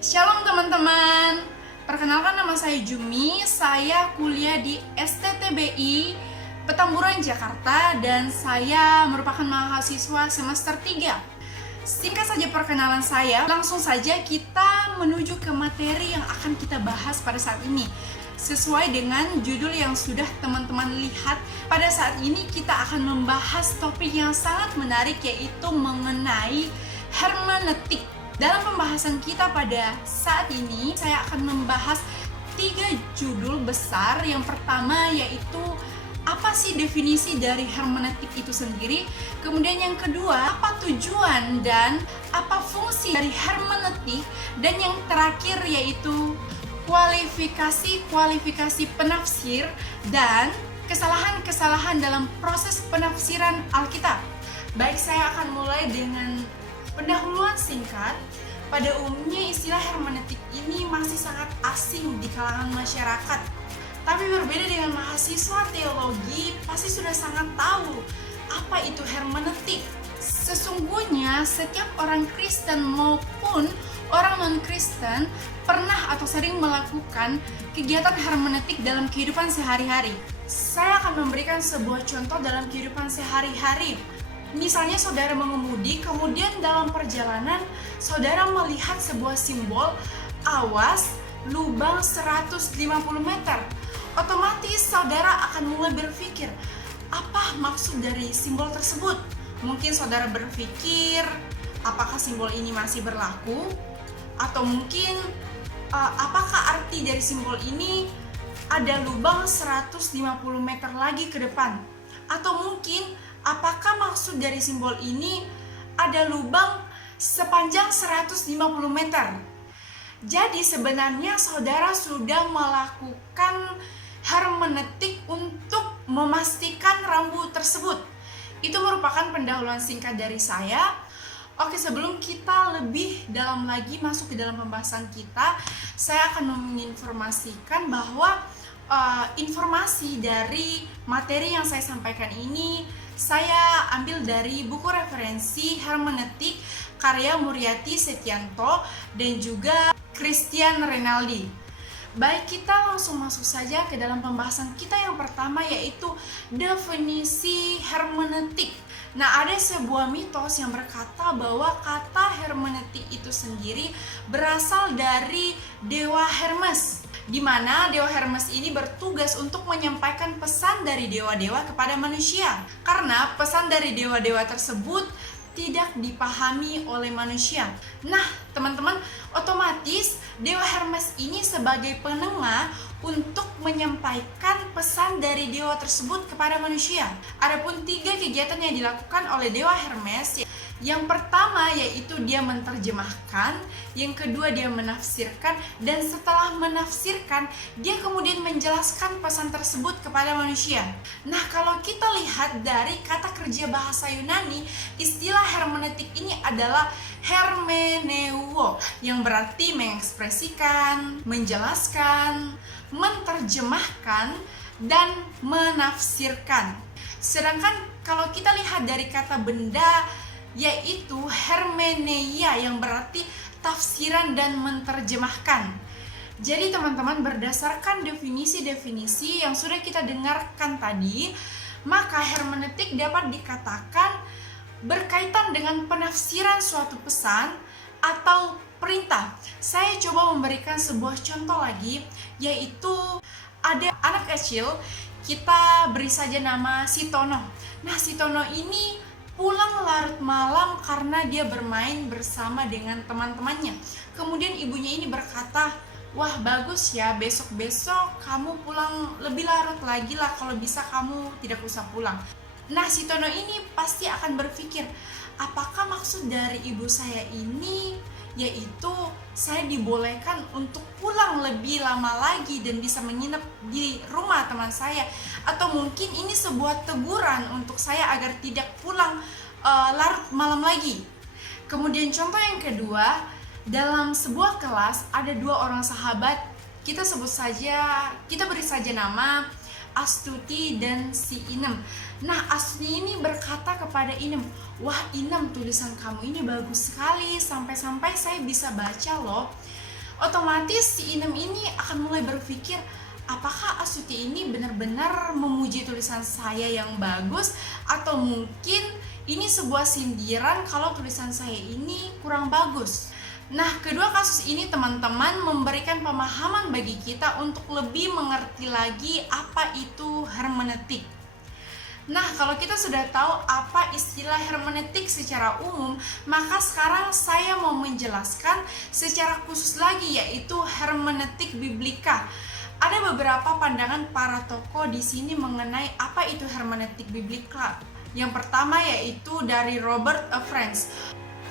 Shalom teman-teman, perkenalkan nama saya Jumi. Saya kuliah di STTBI Petamburan, Jakarta, dan saya merupakan mahasiswa semester 3. Singkat saja perkenalan saya, langsung saja kita menuju ke materi yang akan kita bahas pada saat ini. Sesuai dengan judul yang sudah teman-teman lihat, pada saat ini kita akan membahas topik yang sangat menarik, yaitu mengenai hermeneutik. Dalam pembahasan kita pada saat ini, saya akan membahas 3 judul besar. Yang pertama yaitu apa sih definisi dari hermeneutik itu sendiri. Kemudian yang kedua, apa tujuan dan apa fungsi dari hermeneutik. Dan yang terakhir yaitu kualifikasi penafsir dan kesalahan-kesalahan dalam proses penafsiran Alkitab. Baik, saya akan mulai dengan pendahuluan singkat. Pada umumnya istilah hermeneutik ini masih sangat asing di kalangan masyarakat. Tapi berbeda dengan mahasiswa teologi, pasti sudah sangat tahu apa itu hermeneutik. Sesungguhnya setiap orang Kristen maupun orang non-Kristen pernah atau sering melakukan kegiatan hermeneutik dalam kehidupan sehari-hari. Saya akan memberikan sebuah contoh dalam kehidupan sehari-hari. Misalnya saudara mengemudi, kemudian dalam perjalanan saudara melihat sebuah simbol, awas lubang 150 meter. Otomatis saudara akan mulai berpikir, apa maksud dari simbol tersebut? Mungkin saudara berpikir, apakah simbol ini masih berlaku? Atau mungkin, apakah arti dari simbol ini ada lubang 150 meter lagi ke depan? Atau mungkin, apakah maksud dari simbol ini ada lubang sepanjang 150 meter? Jadi sebenarnya saudara sudah melakukan hermeneutik untuk memastikan rambu tersebut. Itu merupakan pendahuluan singkat dari saya. Oke, sebelum kita lebih dalam lagi masuk ke dalam pembahasan kita, saya akan menginformasikan bahwa informasi dari materi yang saya sampaikan ini saya ambil dari buku referensi hermeneutik karya Muriati Setianto dan juga Christian Renaldi. Baik, kita langsung masuk saja ke dalam pembahasan kita yang pertama, yaitu definisi hermeneutik. Nah, ada sebuah mitos yang berkata bahwa kata hermeneutik itu sendiri berasal dari dewa Hermes, di mana dewa Hermes ini bertugas untuk menyampaikan pesan dari dewa-dewa kepada manusia. Karena pesan dari dewa-dewa tersebut tidak dipahami oleh manusia. Nah, teman-teman, otomatis dewa Hermes ini sebagai penengah untuk menyampaikan pesan dari dewa tersebut kepada manusia. Adapun 3 kegiatan yang dilakukan oleh dewa Hermes, yang pertama yaitu dia menerjemahkan, yang kedua dia menafsirkan, dan setelah menafsirkan dia kemudian menjelaskan pesan tersebut kepada manusia. Nah, kalau kita lihat dari kata kerja bahasa Yunani, istilah hermeneutik ini adalah hermeneuo, yang berarti mengekspresikan, menjelaskan, menerjemahkan, dan menafsirkan. Sedangkan kalau kita lihat dari kata benda, yaitu hermeneia, yang berarti tafsiran dan menerjemahkan. Jadi teman-teman, berdasarkan definisi-definisi yang sudah kita dengarkan tadi, maka hermeneutik dapat dikatakan berkaitan dengan penafsiran suatu pesan atau perintah. Saya coba memberikan sebuah contoh lagi, yaitu ada anak kecil, kita beri saja nama si Tono. Nah, si Tono ini pulang larut malam karena dia bermain bersama dengan teman-temannya. Kemudian ibunya ini berkata, wah bagus ya, besok-besok kamu pulang lebih larut lagi lah, kalau bisa kamu tidak usah pulang. Nah, si Tono ini pasti akan berpikir, apakah maksud dari ibu saya ini yaitu saya dibolehkan untuk pulang lebih lama lagi dan bisa menginap di rumah teman saya, atau mungkin ini sebuah teguran untuk saya agar tidak pulang larut malam lagi. Kemudian contoh yang kedua, dalam sebuah kelas ada 2 orang sahabat, kita beri saja nama Astuti dan si Inem. Nah, Astuti ini berkata kepada Inem, wah Inem, tulisan kamu ini bagus sekali, sampai-sampai saya bisa baca loh. Otomatis si Inem ini akan mulai berpikir, apakah Astuti ini benar-benar memuji tulisan saya yang bagus, atau mungkin ini sebuah sindiran kalau tulisan saya ini kurang bagus. Nah, kedua kasus ini teman-teman memberikan pemahaman bagi kita untuk lebih mengerti lagi apa itu hermeneutik. Nah, kalau kita sudah tahu apa istilah hermeneutik secara umum, maka sekarang saya mau menjelaskan secara khusus lagi, yaitu hermeneutik biblika. Ada beberapa pandangan para tokoh di sini mengenai apa itu hermeneutik biblika. Yang pertama yaitu dari Robert French.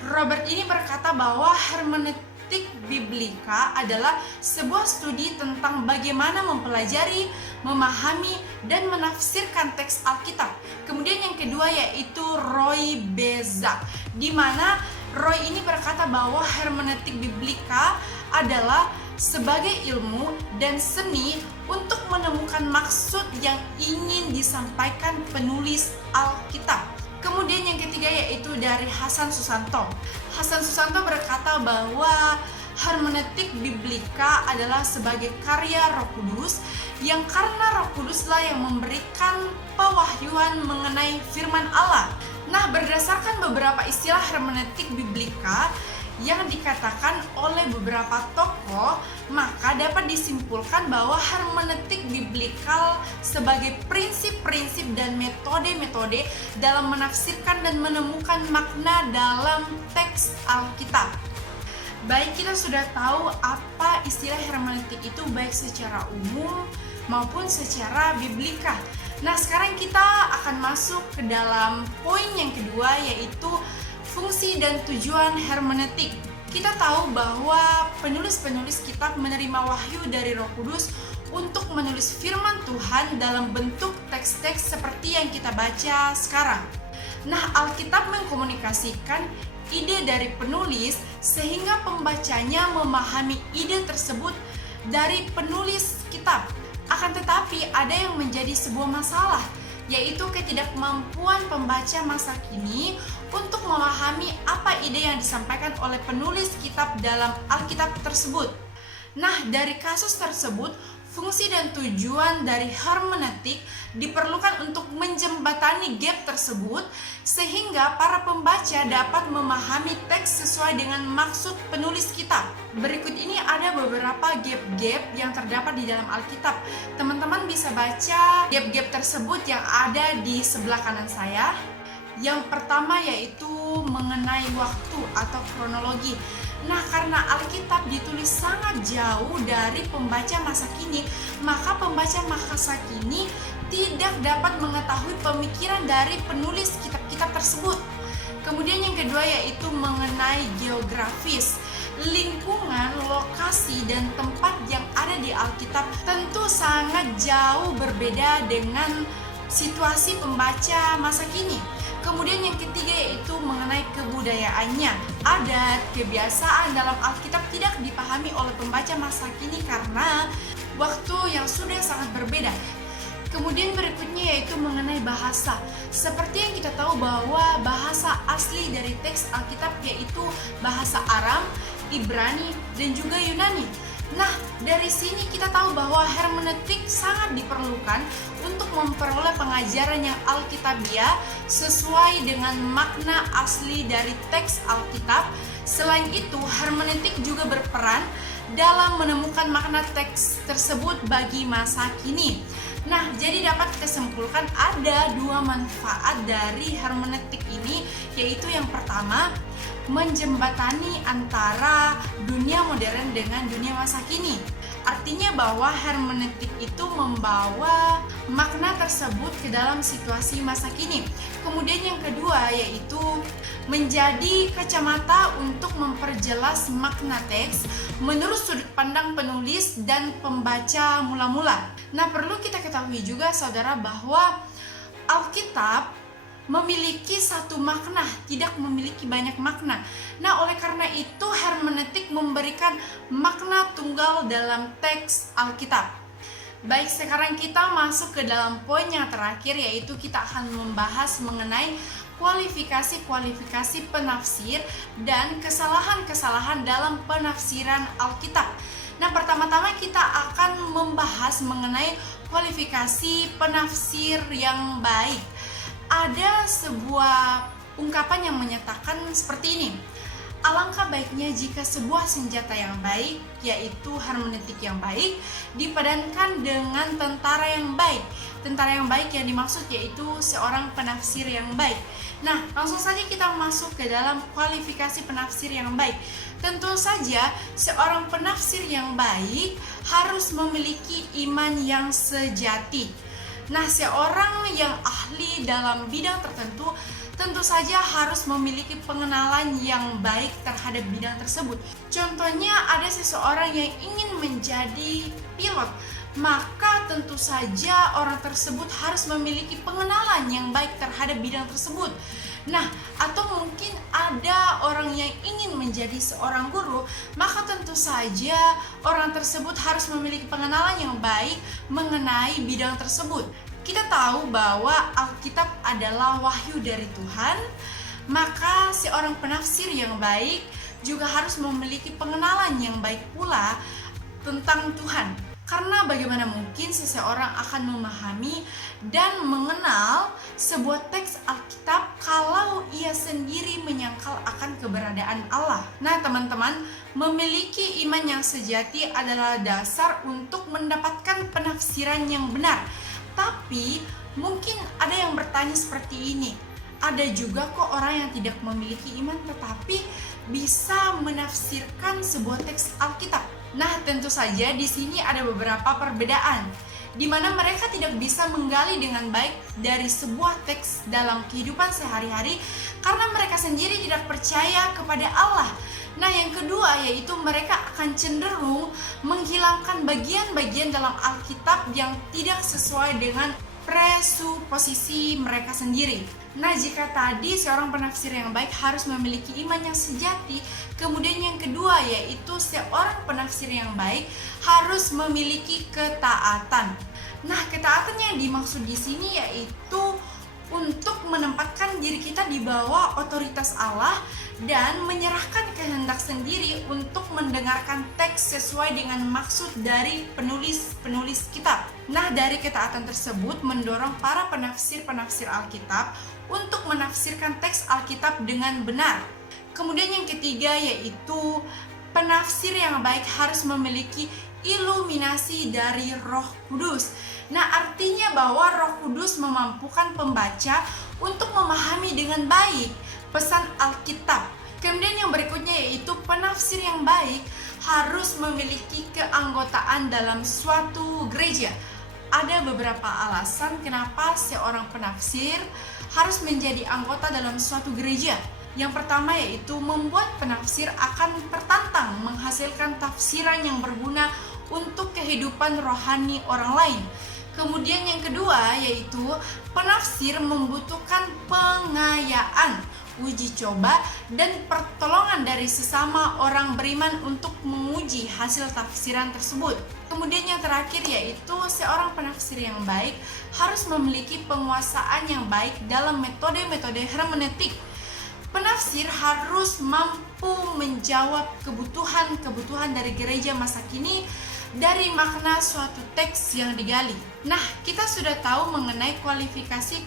Robert ini berkata bahwa hermeneutik biblika adalah sebuah studi tentang bagaimana mempelajari, memahami, dan menafsirkan teks Alkitab. Kemudian yang kedua yaitu Roy Bezak, di mana Roy ini berkata bahwa hermeneutik biblika adalah sebagai ilmu dan seni untuk menemukan maksud yang ingin disampaikan penulis Alkitab. Kemudian yang ketiga yaitu dari Hasan Susanto. Hasan Susanto berkata bahwa hermeneutik biblika adalah sebagai karya Roh Kudus, yang karena Roh Kuduslah yang memberikan pewahyuan mengenai firman Allah. Nah, berdasarkan beberapa istilah hermeneutik biblika yang dikatakan oleh beberapa tokoh, maka dapat disimpulkan bahwa hermeneutik biblikal sebagai prinsip-prinsip dan metode-metode dalam menafsirkan dan menemukan makna dalam teks Alkitab. Baik, kita sudah tahu apa istilah hermeneutik itu baik secara umum maupun secara biblika. Nah, sekarang kita akan masuk ke dalam poin yang kedua, yaitu fungsi dan tujuan hermeneutik. Kita tahu bahwa penulis-penulis kitab menerima wahyu dari Roh Kudus untuk menulis firman Tuhan dalam bentuk teks-teks seperti yang kita baca sekarang. Nah, Alkitab mengkomunikasikan ide dari penulis sehingga pembacanya memahami ide tersebut dari penulis kitab. Akan tetapi ada yang menjadi sebuah masalah, yaitu ketidakmampuan pembaca masa kini untuk memahami apa ide yang disampaikan oleh penulis kitab dalam Alkitab tersebut. Nah, dari kasus tersebut, fungsi dan tujuan dari hermeneutik diperlukan untuk menjembatani gap tersebut sehingga para pembaca dapat memahami teks sesuai dengan maksud penulis kitab. Berikut ini ada beberapa gap-gap yang terdapat di dalam Alkitab. Teman-teman bisa baca gap-gap tersebut yang ada di sebelah kanan saya. Yang pertama yaitu mengenai waktu atau kronologi. Nah, karena Alkitab ditulis sangat jauh dari pembaca masa kini, maka pembaca masa kini tidak dapat mengetahui pemikiran dari penulis kitab-kitab tersebut. Kemudian yang kedua yaitu mengenai geografis. Lingkungan, lokasi, dan tempat yang ada di Alkitab tentu sangat jauh berbeda dengan situasi pembaca masa kini. Kemudian yang ketiga yaitu mengenai kebudayaannya. Adat, kebiasaan dalam Alkitab tidak dipahami oleh pembaca masa kini karena waktu yang sudah sangat berbeda. Kemudian berikutnya yaitu mengenai bahasa. Seperti yang kita tahu bahwa bahasa asli dari teks Alkitab yaitu bahasa Aram, Ibrani, dan juga Yunani. Nah, dari sini kita tahu bahwa hermeneutik sangat diperlukan untuk memperoleh pengajaran yang alkitabiah sesuai dengan makna asli dari teks Alkitab. Selain itu, hermeneutik juga berperan dalam menemukan makna teks tersebut bagi masa kini. Nah, jadi dapat kita simpulkan ada dua manfaat dari hermeneutik ini, yaitu yang pertama, menjembatani antara dunia modern dengan dunia masa kini. Artinya bahwa hermeneutik itu membawa makna tersebut ke dalam situasi masa kini. Kemudian yang kedua yaitu menjadi kacamata untuk memperjelas makna teks menurut sudut pandang penulis dan pembaca mula-mula. Nah, perlu kita ketahui juga saudara bahwa Alkitab memiliki satu makna, tidak memiliki banyak makna. Nah, oleh karena itu hermeneutik memberikan makna tunggal dalam teks Alkitab. Baik, sekarang kita masuk ke dalam poin yang terakhir, yaitu kita akan membahas mengenai kualifikasi-kualifikasi penafsir dan kesalahan-kesalahan dalam penafsiran Alkitab. Nah, pertama-tama kita akan membahas mengenai kualifikasi penafsir yang baik. Ada sebuah ungkapan yang menyatakan seperti ini. Alangkah baiknya jika sebuah senjata yang baik, yaitu hermeneutik yang baik, dipadankan dengan tentara yang baik. Tentara yang baik yang dimaksud yaitu seorang penafsir yang baik. Nah, langsung saja kita masuk ke dalam kualifikasi penafsir yang baik. Tentu saja, seorang penafsir yang baik harus memiliki iman yang sejati. Nah, seorang yang ahli dalam bidang tertentu tentu saja harus memiliki pengenalan yang baik terhadap bidang tersebut. Contohnya, ada seseorang yang ingin menjadi pilot, maka tentu saja orang tersebut harus memiliki pengenalan yang baik terhadap bidang tersebut. Nah, atau mungkin ada orang yang ingin menjadi seorang guru, maka tentu saja orang tersebut harus memiliki pengenalan yang baik mengenai bidang tersebut. Kita tahu bahwa Alkitab adalah wahyu dari Tuhan, maka seorang penafsir yang baik juga harus memiliki pengenalan yang baik pula tentang Tuhan. Karena bagaimana mungkin seseorang akan memahami dan mengenal sebuah teks Alkitab kalau ia sendiri menyangkal akan keberadaan Allah. Nah, teman-teman, memiliki iman yang sejati adalah dasar untuk mendapatkan penafsiran yang benar. Tapi mungkin ada yang bertanya seperti ini, ada juga kok orang yang tidak memiliki iman tetapi bisa menafsirkan sebuah teks Alkitab. Nah, tentu saja di sini ada beberapa perbedaan di mana mereka tidak bisa menggali dengan baik dari sebuah teks dalam kehidupan sehari-hari karena mereka sendiri tidak percaya kepada Allah. Nah, yang kedua yaitu mereka akan cenderung menghilangkan bagian-bagian dalam Alkitab yang tidak sesuai dengan presuposisi mereka sendiri. Nah, jika tadi seorang penafsir yang baik harus memiliki iman yang sejati, kemudian yang kedua yaitu seorang penafsir yang baik harus memiliki ketaatan. Nah, ketaatan yang dimaksud di sini yaitu untuk menempatkan diri kita di bawah otoritas Allah dan menyerahkan kehendak sendiri untuk mendengarkan teks sesuai dengan maksud dari penulis kitab. Nah, dari ketaatan tersebut mendorong para penafsir Alkitab untuk menafsirkan teks Alkitab dengan benar. Kemudian yang ketiga yaitu penafsir yang baik harus memiliki iluminasi dari Roh Kudus. Nah, artinya bahwa Roh Kudus memampukan pembaca untuk memahami dengan baik pesan Alkitab. Kemudian yang berikutnya yaitu penafsir yang baik harus memiliki keanggotaan dalam suatu gereja. Ada beberapa alasan kenapa seorang penafsir harus menjadi anggota dalam suatu gereja. Yang pertama yaitu membuat penafsir akan tertantang menghasilkan tafsiran yang berguna untuk kehidupan rohani orang lain. Kemudian yang kedua yaitu penafsir membutuhkan pengayaan, uji coba, dan pertolongan dari sesama orang beriman untuk menguji hasil tafsiran tersebut. Kemudian yang terakhir yaitu seorang penafsir yang baik harus memiliki penguasaan yang baik dalam metode-metode hermeneutik. Penafsir harus mampu menjawab kebutuhan-kebutuhan dari gereja masa kini dari makna suatu teks yang digali. Nah, kita sudah tahu mengenai kualifikasi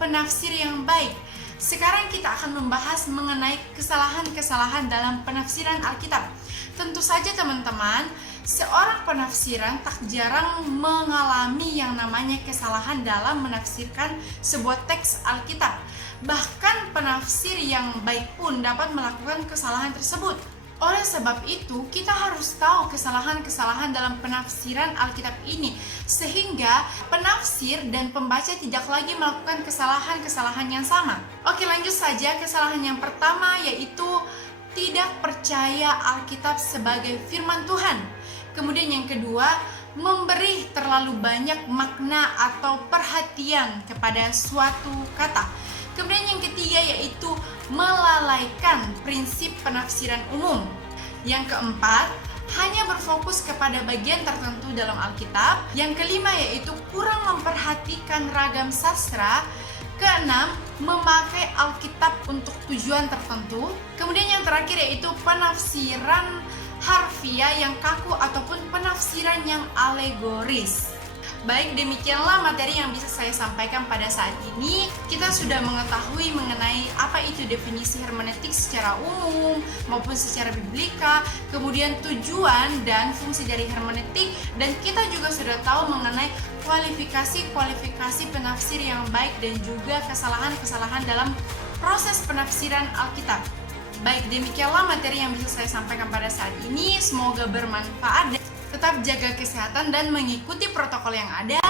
penafsir yang baik. Sekarang kita akan membahas mengenai kesalahan-kesalahan dalam penafsiran Alkitab. Tentu saja teman-teman, seorang penafsiran tak jarang mengalami yang namanya kesalahan dalam menafsirkan sebuah teks Alkitab. Bahkan penafsir yang baik pun dapat melakukan kesalahan tersebut. Oleh sebab itu, kita harus tahu kesalahan-kesalahan dalam penafsiran Alkitab ini, sehingga penafsir dan pembaca tidak lagi melakukan kesalahan-kesalahan yang sama. Oke, lanjut saja. Kesalahan yang pertama yaitu tidak percaya Alkitab sebagai firman Tuhan. Kemudian yang kedua, memberi terlalu banyak makna atau perhatian kepada suatu kata. Kemudian yang ketiga yaitu melalaikan prinsip penafsiran umum. Yang keempat, hanya berfokus kepada bagian tertentu dalam Alkitab. Yang kelima yaitu kurang memperhatikan ragam sastra. Keenam, memakai Alkitab untuk tujuan tertentu. Kemudian yang terakhir yaitu penafsiran harfiah yang kaku ataupun penafsiran yang alegoris. Baik, demikianlah materi yang bisa saya sampaikan pada saat ini. Kita sudah mengetahui mengenai apa itu definisi hermeneutik secara umum maupun secara biblika, kemudian tujuan dan fungsi dari hermeneutik, dan kita juga sudah tahu mengenai kualifikasi penafsir yang baik dan juga kesalahan-kesalahan dalam proses penafsiran Alkitab. Baik, demikianlah materi yang bisa saya sampaikan pada saat ini. Semoga bermanfaat. Tetap jaga kesehatan dan mengikuti protokol yang ada.